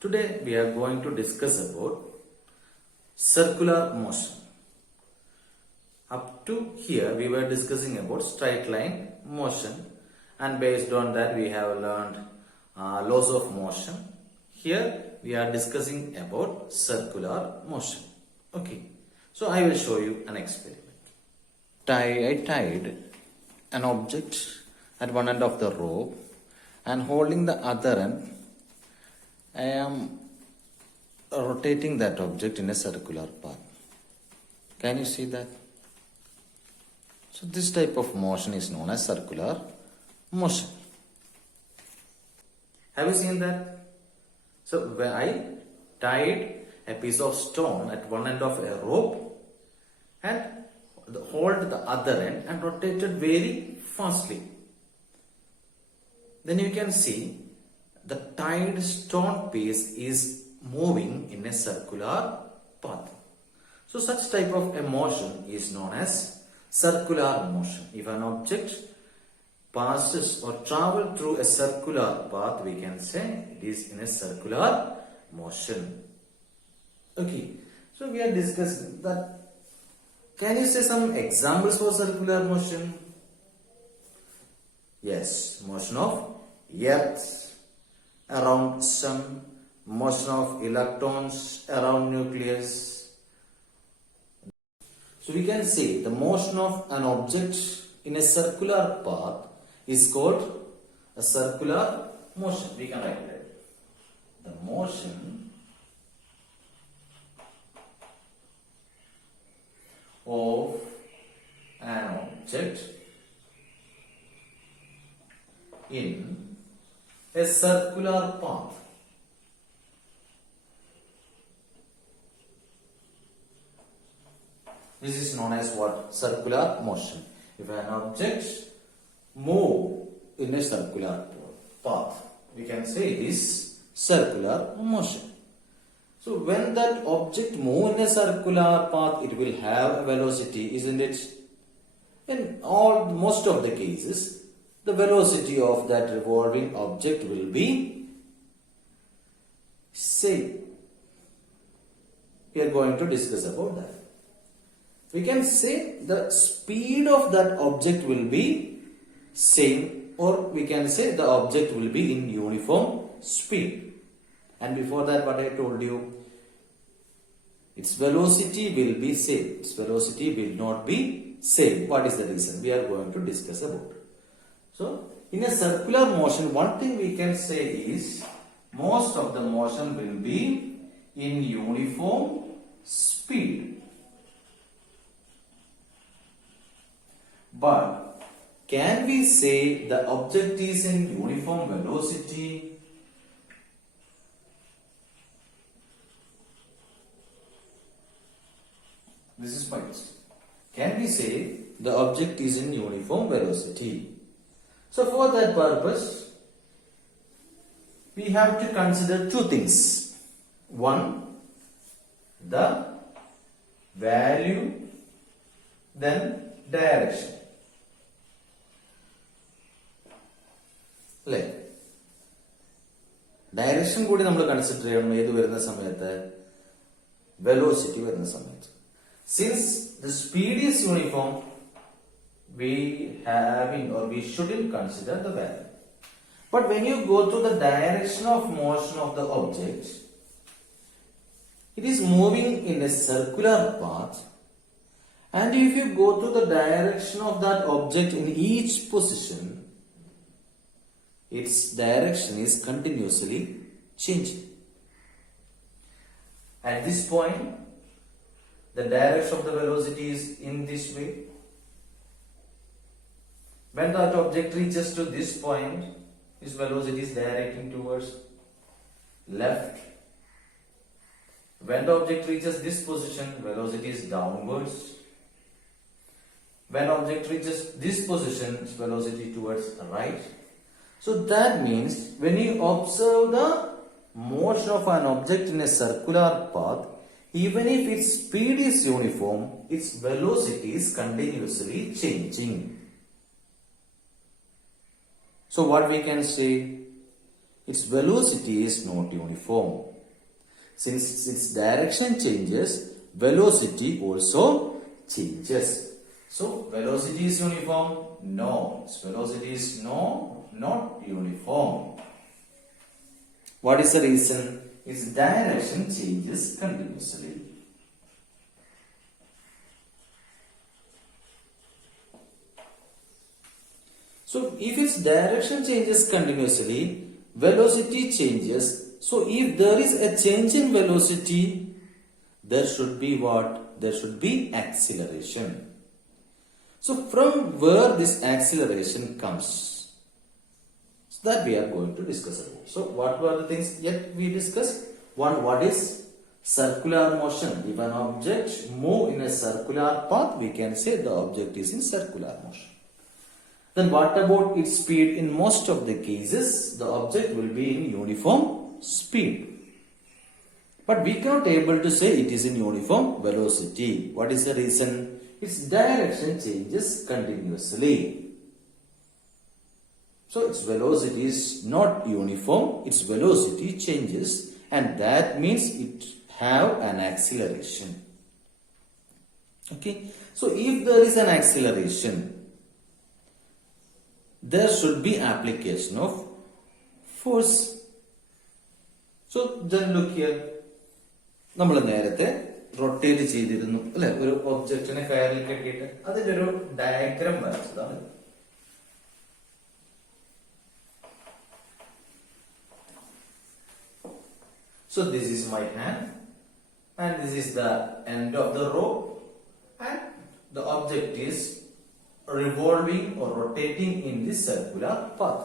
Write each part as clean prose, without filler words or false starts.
Today we are going to discuss about circular motion. Up to here we were discussing about straight line motion, and based on that we have learned laws of motion. Here we are discussing about circular motion. Okay, so I will show you an experiment. I tied an object at one end of the rope and holding the other end, I am rotating that object in a circular path. Can you see that? So this type of motion is known as circular motion. Have you seen that? So when I tied a piece of stone at one end of a rope and hold the other end and rotated very fastly, then you can see the tied stone piece is moving in a circular path. So such type of a motion is known as circular motion. If an object passes or travels through a circular path, we can say it is in a circular motion. Okay, so we are discussing that. Can you say some examples for circular motion? Yes, motion of earth around sun, motion of electrons around nucleus. So we can say the motion of an object in a circular path is called a circular motion. We can write it. The motion of an object in a circular path. This is known as what? Circular motion. If an object move in a circular path, we can say it is circular motion. So when that object move in a circular path, it will have a velocity, isn't it? In most of the cases, the velocity of that revolving object will be same. We are going to discuss about that. We can say the speed of that object will be same, or we can say the object will be in uniform speed. And before that, what I told you, its velocity will be same. Its velocity will not be same. What is the reason? We are going to discuss about. So, in a circular motion, one thing we can say is most of the motion will be in uniform speed. But can we say the object is in uniform velocity? This is my question. Can we say the object is in uniform velocity? So for that purpose, we have to consider two things. One, the value, then direction. Direction കൂടി നമ്മൾ consider ചെയ്യണം ഏത് വരുന്ന സമയത്ത് velocity വരുന്ന സമയത്ത്. Since the speed is uniform, we shouldn't consider the value. But when you go to the direction of motion of the object, it is moving in a circular path, and if you go to the direction of that object in each position, its direction is continuously changing. At this point, the direction of the velocity is in this way. When that object reaches to this point, its velocity is directing towards left. When the object reaches this position, velocity is downwards. When object reaches this position, its velocity towards right. So that means when you observe the motion of an object in a circular path, even if its speed is uniform, its velocity is continuously changing. So what we can say? its velocity is not uniform. Since its direction changes, velocity also changes. So, velocity is uniform? No. Its velocity is not uniform. What is the reason? Its direction changes continuously. So, if its direction changes continuously, velocity changes. So, if there is a change in velocity, there should be what? There should be acceleration. So, from where this acceleration comes? So, that we are going to discuss about. So, what were the things yet we discussed? One, what is circular motion? If an object move in a circular path, we can say the object is in circular motion. Then what about its speed? In most of the cases, the object will be in uniform speed. But we cannot able to say it is in uniform velocity. What is the reason? Its direction changes continuously. So its velocity is not uniform. Its velocity changes, and that means it have an acceleration. Okay. So if there is an acceleration, there should be application of force. So then look here. നമ്മൾ നേരത്തെ rotate ചെയ്തിരുന്നു അല്ലെ, ഒരു ഒബ്ജക്റ്റിനെ കയറിൽ കെട്ടിയിട്ട് അതിന്റെ ഒരു diagram വരച്ചതാണ്. So this is my hand and this is the end of the rope and the object is revolving or rotating in this circular path.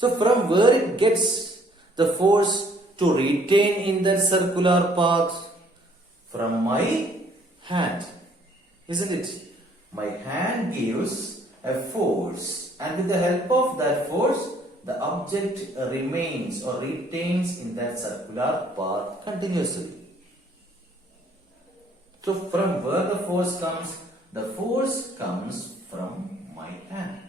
So from where it gets the force to retain in that circular path? From my hand, isn't it? My hand gives a force, and with the help of that force, the object remains or retains in that circular path continuously. So from where the force comes? The force comes from my hand.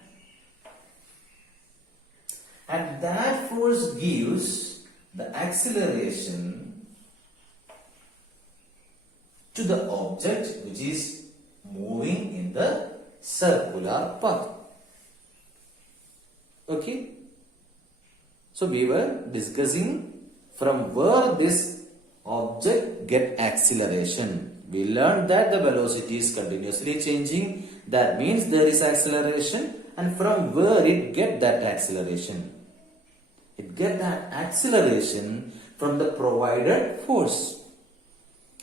And that force gives the acceleration to the object which is moving in the circular path. Okay? So we were discussing from where this object get acceleration. We learned that the velocity is continuously changing. That means there is acceleration. And from where it get that acceleration? It get that acceleration from the provided force.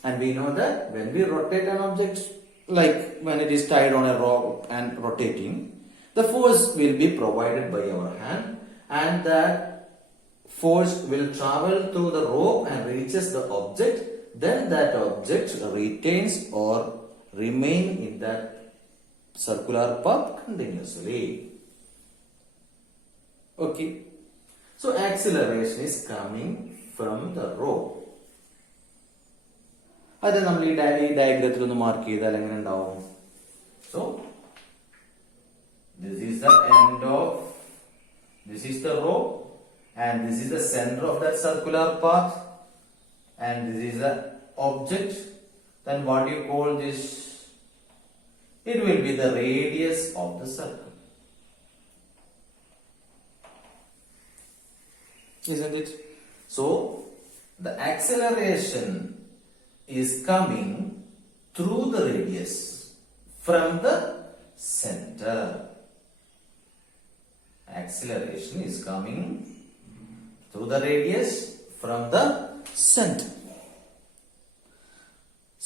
And we know that when we rotate an object, like when it is tied on a rope and rotating, the force will be provided by our hand, and that force will travel through the rope and reaches the object. Then that object retains or remain in that circular path continuously. Okay. So acceleration is coming from the rope. അത് നമ്മൾ ഈ ഡയഗ്രത്തിൽ ഒന്ന് mark ചെയ്താൽ എങ്ങനെ ഉണ്ടാവും? So this is the end of, this is the rope, and this is the center of that circular path, and this is the object. Then what do you call this? It will be the radius of the circle. Isn't it? So the acceleration is coming through the radius from the center. Acceleration is coming through the radius from the center.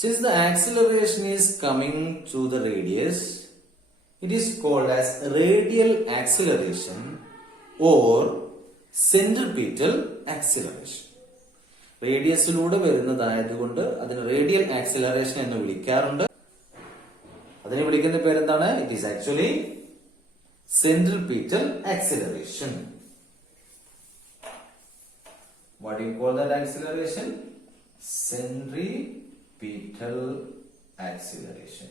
Since the acceleration is coming through the radius, it is called as radial acceleration or centripetal acceleration. റേഡിയസിലൂടെ വരുന്നതായതുകൊണ്ട് അതിന് radial acceleration എന്ന് വിളിക്കാറുണ്ട്. അതിനെ വിളിക്കുന്ന പേരെന്താണ്? It is actually centripetal acceleration. What do you call that acceleration? Centripetal acceleration.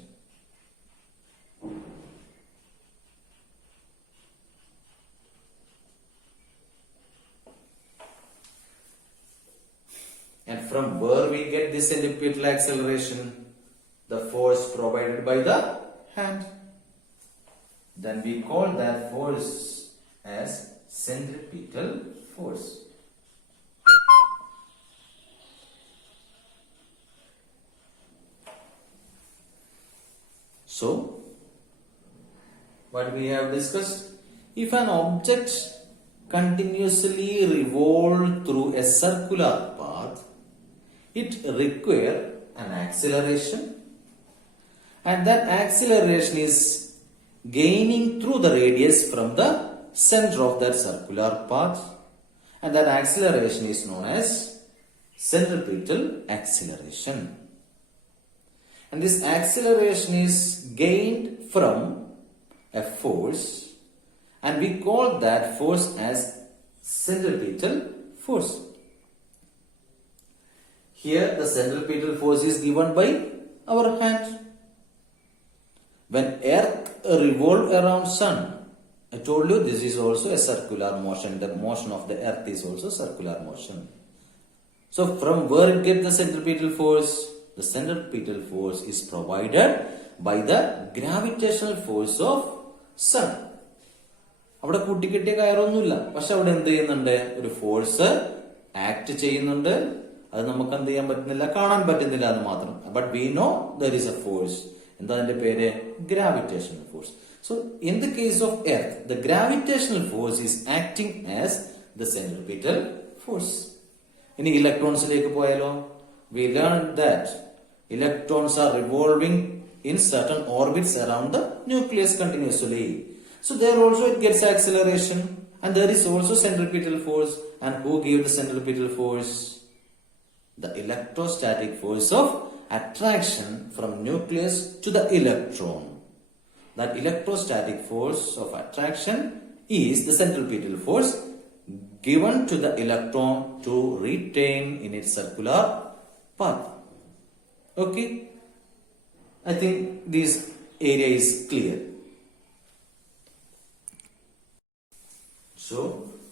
from where we get this centripetal acceleration? The force provided by the hand. Then we call that force as centripetal force. So, what we have discussed? If an object continuously revolves through a circular path, it requires an acceleration, and that acceleration is gaining through the radius from the center of that circular path, and that acceleration is known as centripetal acceleration. And this acceleration is gained from a force, and we call that force as centripetal force. Here the centripetal force is given by our hand. When earth revolves around sun, I told you this is also a circular motion. The motion of the earth is also circular motion. So from where it gets the centripetal force? The centripetal force is provided by the gravitational force of sun. അവിടെ കൂട്ടിക്കെട്ടിയ കയറൊന്നുമില്ല, പക്ഷെ അവിടെ എന്ത് ചെയ്യുന്നുണ്ട്? ഒരു force act ചെയ്യുന്നുണ്ട്. അത് നമുക്ക് എന്ത് ചെയ്യാൻ പറ്റുന്നില്ല, കാണാൻ പറ്റുന്നില്ല എന്ന് മാത്രം. But we know there is A force. എന്താ അതിന്റെ പേര്? Gravitational force. So in the case of earth, the gravitational force is acting as the centripetal force. ഇനി ഇലക്ട്രോൺസിലേക്ക് പോയാലോ? We learned that electrons are revolving in certain orbits around the nucleus continuously. So there also it gets acceleration, and there is also centripetal force. And who gave the centripetal force? The electrostatic force of attraction from nucleus to the electron. That electrostatic force of attraction is the centripetal force given to the electron to retain in its circular path. Okay, I think this area is clear. So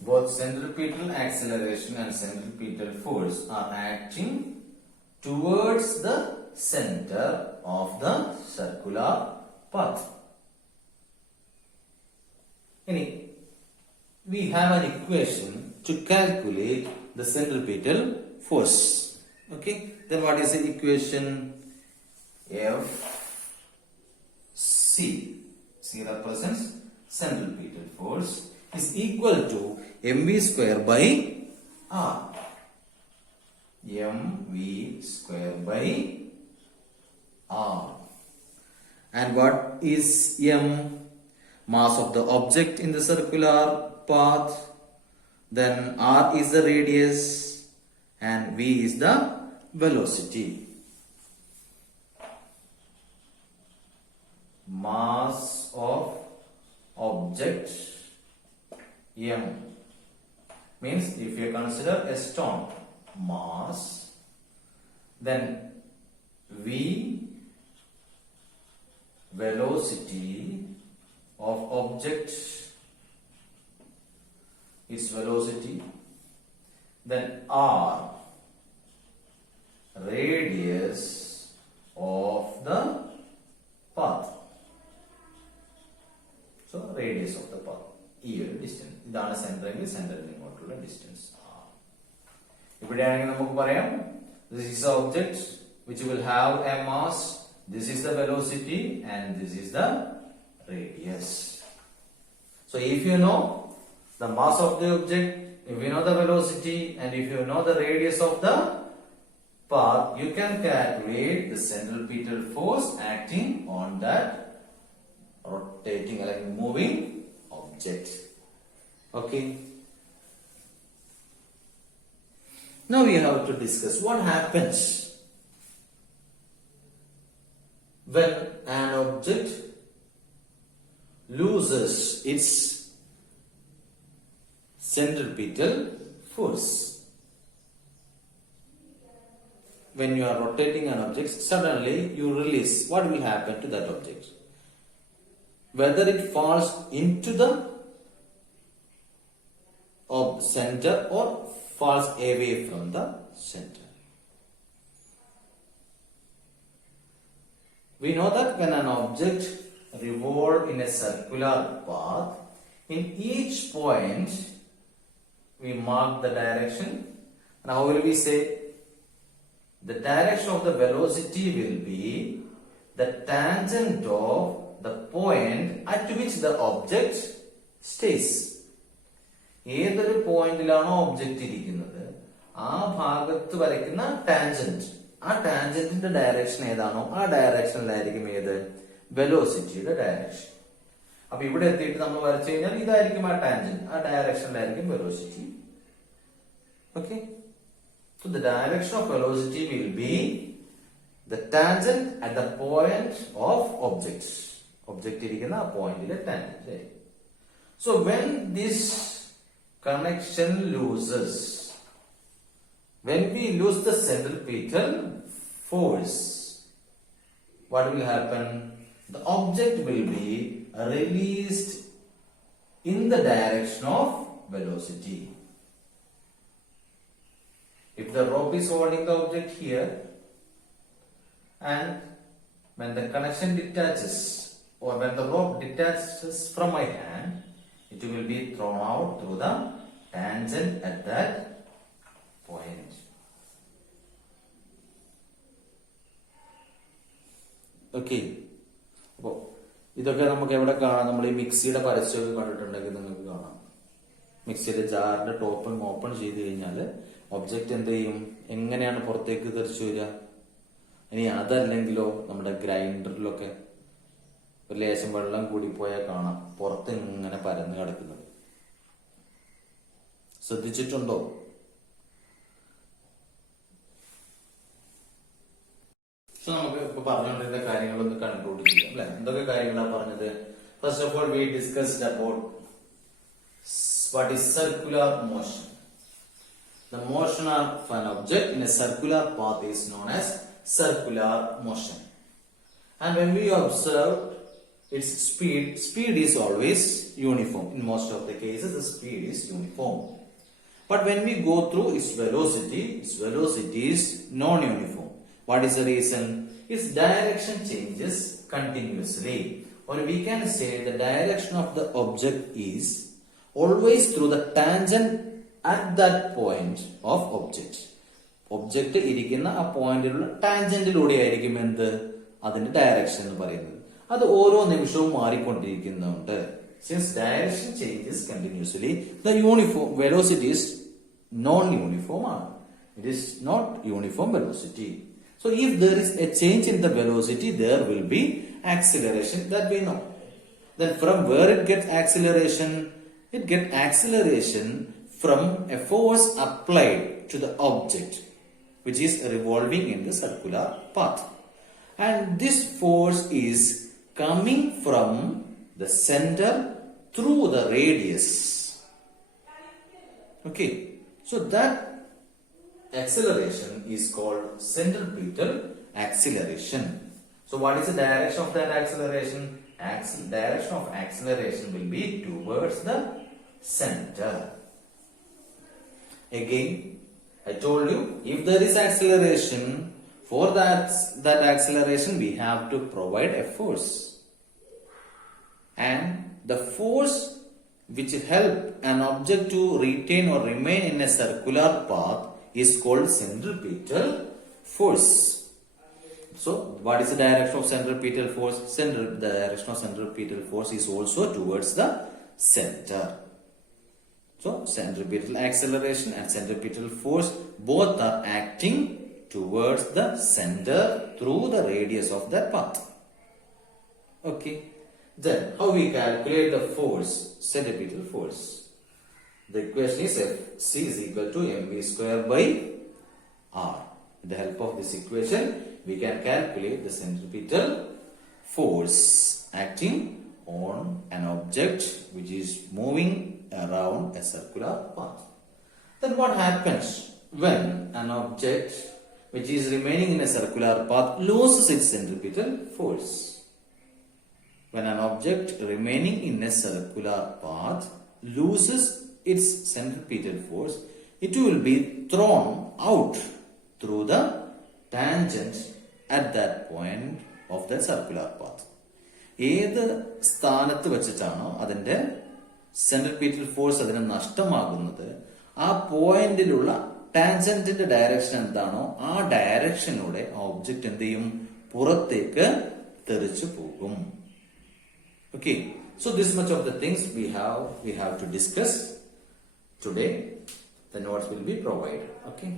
both centripetal acceleration and centripetal force are acting towards the center of the circular path. We have an equation to calculate the centripetal force. Okay, then what is the equation? Fc, C represents centripetal force, is equal to mv square by r. mv square by r. And what is m? Mass of the object in the circular path. Then r is the radius and v is the velocity. Mass of object m means if you consider a stone mass, then v velocity of object is velocity, then r radius of the path. So radius of the path, ഈ ഒരു distance ഇതാണ് സെന്ററിൽ ഇങ്ങോട്ടുള്ള distance. ഇവിടെയാണെങ്കിൽ നമുക്ക് പറയാം this is the object which will have a mass, this is the velocity and this is the radius. So if you know the mass of the object, if you know the velocity and if you know the radius of the path, you can calculate the centripetal force acting on that rotating like moving object. Okay, now we have to discuss what happens when an object loses its centripetal force. When you are rotating an object, suddenly you release. What will happen to that object? Whether it falls into the center or falls away from the center. We know that when an object revolves in a circular path, in each point we mark the direction. And how will we say? The direction of the velocity will be the tangent of the point at which the object stays. ഏതൊരു പോയിന്റിലാണോ object ഇരിക്കുന്നത് ആ ഭാഗത്ത് വരയ്ക്കുന്ന tangent, ആ ടാൻജന്റിന്റെ direction ഏതാണോ ആ ഡയറക്ഷനിലായിരിക്കും ഏത് വെലോസിറ്റിയുടെ direction. അപ്പൊ ഇവിടെ എത്തിയിട്ട് നമ്മൾ വരച്ചു കഴിഞ്ഞാൽ ഇതായിരിക്കും ആ ടാൻജന്റ്, ആ ഡയറക്ഷനിലായിരിക്കും velocity. Okay, so the direction of velocity will be the tangent at the point of object. Object ഇരിക്കുന്ന ആ പോയിന്റിലെ tangent. So when this connection loses, when we lose the centripetal force, what will happen? The object will be released in the direction of velocity. If the rope is holding the object here, and when the connection detaches or when the rope detaches from my hand, it will be thrown out through the tangent at that point. Okay. അപ്പോൾ ഇതൊക്കെ നമുക്ക് എവിടെ കാണാം? നമ്മൾ ഈ മിക്സിയുടെ പരസ്യമൊക്കെ കണ്ടിട്ടുണ്ടെങ്കിൽ നിങ്ങൾക്ക് കാണാം. മിക്സിയുടെ ജാറിന്റെ ടോപ്പ് ഓപ്പൺ ചെയ്ത് കഴിഞ്ഞാൽ ഒബ്ജക്റ്റ് എന്ത് ചെയ്യും? എങ്ങനെയാണ് പുറത്തേക്ക് തെറിച്ചു വരിക? ഇനി അതല്ലെങ്കിലോ നമ്മുടെ ഗ്രൈൻഡറിലൊക്കെ ഒരു ലേശം വെള്ളം കൂടി പോയാൽ കാണാം പുറത്ത് ഇങ്ങനെ പരന്ന് കിടക്കുന്നത്. ശ്രദ്ധിച്ചിട്ടുണ്ടോ? നമുക്ക് ഇപ്പൊ പറഞ്ഞുകൊണ്ടിരുന്ന കാര്യങ്ങളൊന്ന് കൺക്ലൂഡ് ചെയ്യാം അല്ലെ. എന്തൊക്കെ കാര്യങ്ങളാണ് പറഞ്ഞത്? First of all we discussed about what is circular motion. The motion of an object in a circular path is known as circular motion. And when we observe its speed is always uniform. In most of the cases, the speed is uniform. But when we go through its velocity is non-uniform. What is the reason? Its direction changes continuously. Or we can say the direction of the object is always through the tangent at that point of object. Object ഇരിക്കുന്ന ആ പോയിന്റിലുള്ള ടാൻജന്റിലൂടെ ആയിരിക്കും എന്ത് അതിന്റെ direction എന്ന് പറയുന്നത്. അത് ഓരോ നിമിഷവും മാറിക്കൊണ്ടിരിക്കുന്നുണ്ട്. Since direction changes continuously, the uniform velocity is non-uniform. It is not uniform velocity. So if there is a change in the velocity, there will be acceleration, that we know. Then from where it gets acceleration? It gets acceleration from a force applied to the object which is revolving in the circular path. And this force is coming from the center through the radius. Okay, so that acceleration is called centripetal acceleration. So what is the direction of that acceleration? Direction of acceleration will be towards the center. Again, I told you, if there is acceleration, for that acceleration we have to provide a force. And the force which help an object to retain or remain in a circular path is called centripetal force. So, what is the direction of centripetal force? The direction of centripetal force is also towards the center. So, centripetal acceleration and centripetal force both are acting towards the center through the radius of that path. Okay. Then, how we calculate the force, centripetal force? The equation is Fc is equal to mv square by r. With the help of this equation, we can calculate the centripetal force acting on an object which is moving around a circular path. Then what happens when an object which is remaining in a circular path loses its centripetal force? When an object remaining in a circular path loses its centripetal force, it will be thrown out through the tangent at that point of the circular path. ഏത് സ്ഥാനത്ത് വെച്ചിട്ടാണോ അതിന്റെ centripetal force അതിന് നഷ്ടമാകുന്നത്, ആ പോയിന്റിലുള്ള ടാൻജന്റിന്റെ direction എന്താണോ ആ ഡയറക്ഷനിലൂടെ ആ object എന്ത് ചെയ്യും, പുറത്തേക്ക് തെറിച്ചു പോകും. Okay, so this much of the things we have to discuss today. The notes will be provided. Okay.